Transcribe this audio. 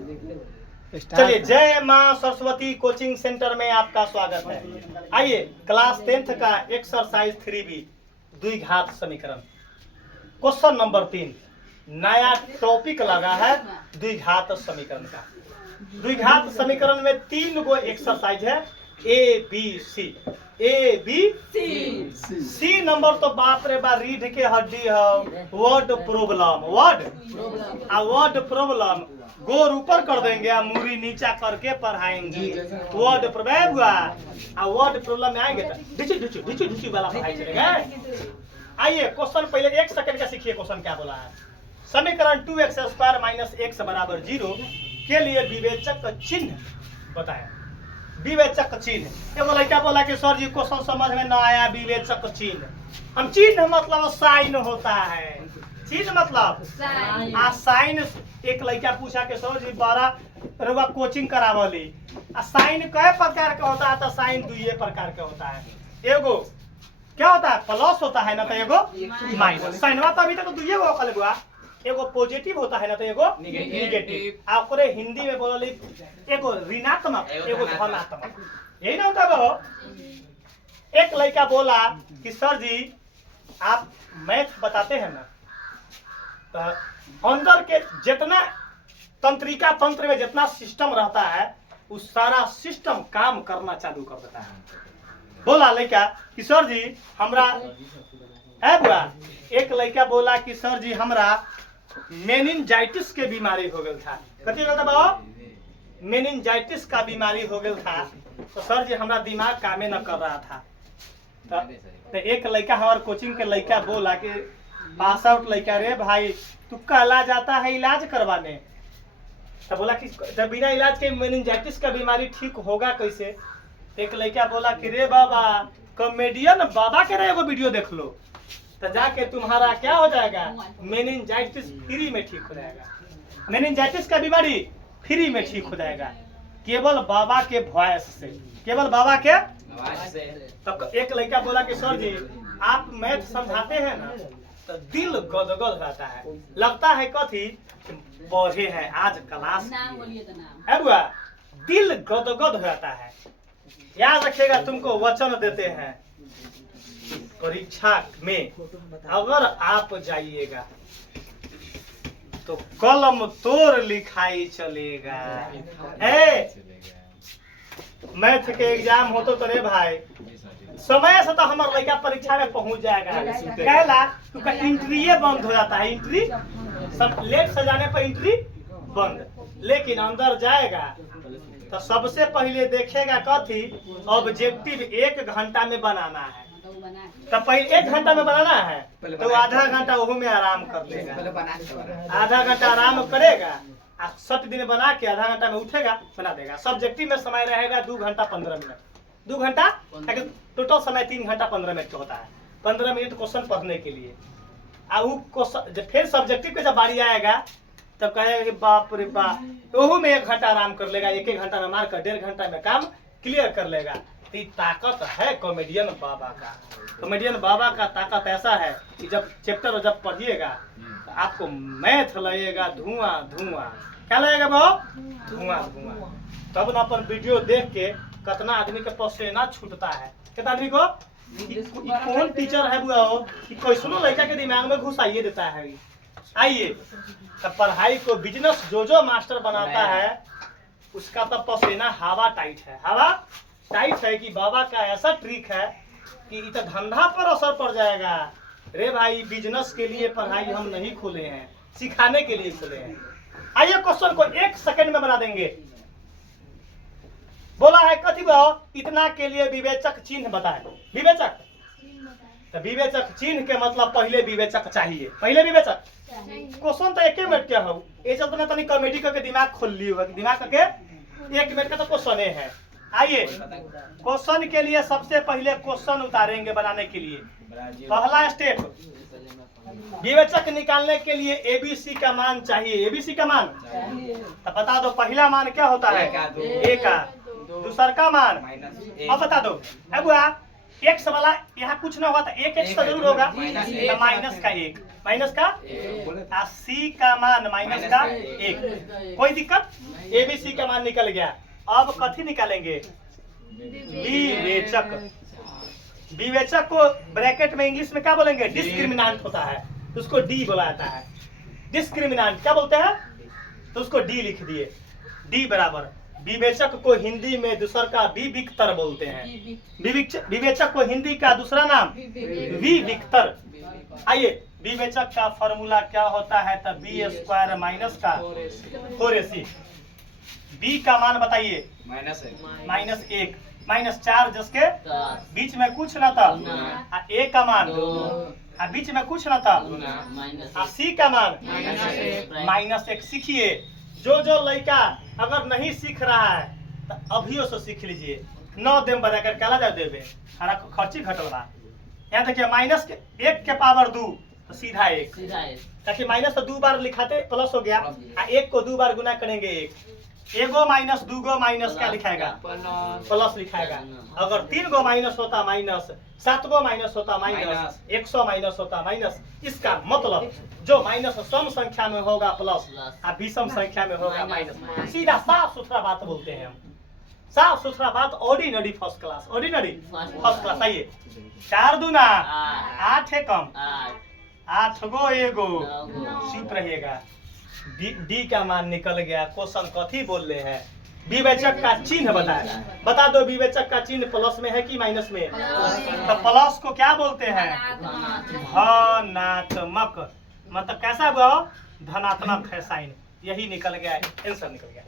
चलिए, जय माँ सरस्वती कोचिंग सेंटर में आपका स्वागत है। आइए, क्लास 10th का एक्सरसाइज 3B द्विघात समीकरण क्वेश्चन नंबर 3 नया टॉपिक लगा है द्विघात समीकरण का। द्विघात समीकरण में 3 गो एक्सरसाइज है सी नंबर तो बाप रे बा रीढ़ के हड्डी है। वर्ड प्रॉब्लम गोर ऊपर कर देंगे, मूरी नीचा करके पढ़ाएंगे। वर्ड प्रॉब्लम हुआ वर्ड प्रॉब्लम में आएंगे तो ढिचू वाला पढ़ाई चलेगा। आइए क्वेश्चन पहले 1 सेकंड का सीखिए। क्वेश्चन क्या बोला है? समीकरण 2x² - x = 0 के लिए विवेचक चिन्ह बताएं। विवेचक चिन्ह एगो लड़का बोला कि सर जी क्वेश्चन समझ में ना आया। विवेचक चिन्ह हम चिन्ह मतलब साइन होता है। चिन्ह मतलब साइन। एक लड़का पूछा कि सर जी बड़ा रुआ कोचिंग करावली साइन कई प्रकार का होता है? तो साइन 2 प्रकार का होता है। एगो क्या होता है? प्लस होता है ना, तो एगो माइनस। साइनवा तो अभी तक 2 गो कल हुआ। एगो पॉजिटिव होता है ना, तो एगो निगेटिव। आपको हिंदी में बोलली एगो ऋणात्मक एगो धनात्मक, यही ना होता है। एक लड़का बोला कि सर जी आप मैथ बताते हैं ना, तो अंदर के जितना तंत्रिका तंत्र में जितना सिस्टम रहता है उस सारा सिस्टम काम करना चालू कर देता है। बोला लड़का कि सर जी हमरा है बुआ। एक लड़का बोला कि सर जी हमरा मेनिंजाइटिस के बीमारी हो गया था। कथी बोलता बाबा? मेनिंजाइटिस का बीमारी हो गया था। तो सर जी हमरा दिमाग कामे न कर रहा था। तो एक लड़का हमारे कोचिंग के लड़का बोला कि पास आउट लड़का, रे भाई तू कहला जाता है इलाज करवाने। तो बोला कि जब बिना इलाज के मेनिंजाइटिस का बीमारी ठीक होगा कैसे? एक लड़का बोला कि रे बाबा कॉमेडियन बाबा के एगो वीडियो देख लो तो जाके तुम्हारा क्या हो जाएगा? मेनिंजाइटिस फ्री में ठीक हो जाएगा। मेनिंजाइटिस का बीमारी फ्री में ठीक हो जाएगा केवल बाबा के वॉइस से, केवल बाबा के वॉइस से। तब एक लड़का बोला कि सर जी आप मैथ समझाते हैं ना, तो दिल गदगद रहता है, लगता है कथी पढ़े हैं आज क्लास है बुआ। दिल गदगद रहता है। याद रखिएगा, तुमको वचन देते हैं परीक्षा में अगर आप जाइएगा तो कलम तोड़ लिखाई चलेगा। मैथ के एग्जाम होतो तो रे भाई समय से तो हमारा लड़का परीक्षा में पहुंच जाएगा। कहला क्योंकि एंट्री बंद हो जाता है। एंट्री सब लेट से जाने पर एंट्री बंद, लेकिन अंदर जाएगा तो सबसे पहले देखेगा कथी ऑब्जेक्टिव 1 घंटा में बनाना है। तो पहले 1 घंटा में बनाना है तो आधा घंटा वो में आराम कर लेगा। आधा घंटा आराम करेगा, 60 दिन बना के आधा घंटा में उठेगा बना देगा। सब्जेक्टिव में समय रहेगा 2 घंटा 15 मिनट। 2 घंटा टोटल समय 3 घंटा 15 मिनट होता है। 15 मिनट क्वेश्चन पढ़ने के लिए। फिर सब्जेक्टिव के जब बारी आएगा तब कहेगा कि बाप रे बाप ओहू में 1 घंटा आराम कर लेगा। 1 घंटा में मार कर 1.5 घंटा में काम क्लियर कर लेगा। तो ये ताकत है कॉमेडियन बाबा का। कॉमेडियन बाबा का ताकत ऐसा है कि जब चैप्टर जब पढ़िएगा तो आपको मैथ लगेगा धुआं धुआं। क्या लगेगा भाव? धुआं धुआं। तब ना अपन वीडियो देख के कितना आदमी के पसीना छूटता है। कितना आदमी को कौन टीचर है बुआ हो कि कैसनो लड़का के दिमाग में घुसाइए देता है। आइए, तब पढ़ाई को बिजनेस जो मास्टर बनाता है उसका तो पसीना हवा टाइट है। हवा टाइट है कि बाबा का ऐसा ट्रिक है कि इतना धंधा पर असर पड़ जाएगा। रे भाई बिजनेस के लिए पढ़ाई हम नहीं खोले हैं, सिखाने के लिए खोले हैं। आइए क्वेश्चन को 1 सेकंड में बना देंगे। बोला है कथी भाव? इतना के लिए विवेचक चिन्ह बताए। विवेचक तो विवेचक चिन्ह के मतलब पहले विवेचक चाहिए। पहले विवेचक क्वेश्चन तो 1 मिनट क्या हो ये चलते तनी कॉमेडी करके दिमाग खोल ली होगा। दिमाग करके 1 मिनट का तो क्वेश्चन है। आइए क्वेश्चन के लिए सबसे पहले क्वेश्चन उतारेंगे बनाने के लिए। पहला स्टेप विवेचक निकालने के लिए एबीसी का मान चाहिए। एबीसी का मान तो बता दो। पहला मान क्या होता है? ए का। दूसरा का मान अब बता दो। अब एक्स वाला यहाँ कुछ ना हुआ था, एक एक्स तो जरूर होगा, तो माइनस का एक, माइनस का सी का मान माइनस का एक। कोई दिक्कत? ए बी सी का मान निकल गया। अब कथी निकालेंगे? विवेचक। विवेचक को ब्रैकेट में इंग्लिश में क्या बोलेंगे? डिस्क्रिमिनेंट होता है, तो उसको डी बोला जाता है। डिस्क्रिमिनेंट क्या बोलते हैं? तो उसको डी लिख दिए। डी बराबर विवेचक को हिंदी में दूसर का विविक्तर बोलते हैं। विवेचक को हिंदी का दूसरा नाम विविक्तर। आइए, विवेचक का फॉर्मूला क्या होता है? तो बी स्क्वायर माइनस का 4ac। बी का मान बताइए? माइनस एक, माइनस 4 जिसके बीच में कुछ ना था, ए का मान बीच में कुछ ना था, सी का मान -1। सीखिए, जो लड़का अगर नहीं सीख रहा है तो अभी से सीख लीजिए। 9 दिन बराबर काला जा देवे, खर्ची घटल बा। यहाँ देखिए माइनस के 1 के पावर 2 तो सीधा 1, ताकि माइनस तो 2 बार लिखाते प्लस हो गया, 1 को 2 बार गुना करेंगे 1। एगो माइनस, 2 गो माइनस क्या लिखाएगा? प्लस लिखाएगा। अगर 3 गो माइनस होता माइनस, 7 गो माइनस होता माइनस, 100 माइनस होता माइनस। इसका मतलब जो माइनस सम संख्या में होगा प्लस और विषम संख्या में होगा माइनस। सीधा साफ सुथरा बात बोलते हैं हम, साफ सुथरा बात। Ordinary first class, ordinary first class. आइए, 4 दूना 8 है कम, 8 गो एगो चुप रहिएगा। डी का मान निकल गया। क्वेश्चन कथी बोल रहे हैं? विवेचक का चिन्ह बताए, बता दो विवेचक का चिन्ह प्लस में है कि माइनस में? तो प्लस को क्या बोलते हैं? धनात्मक। मतलब कैसा हुआ? धनात्मक है साइन। यही निकल गया, आंसर निकल गया।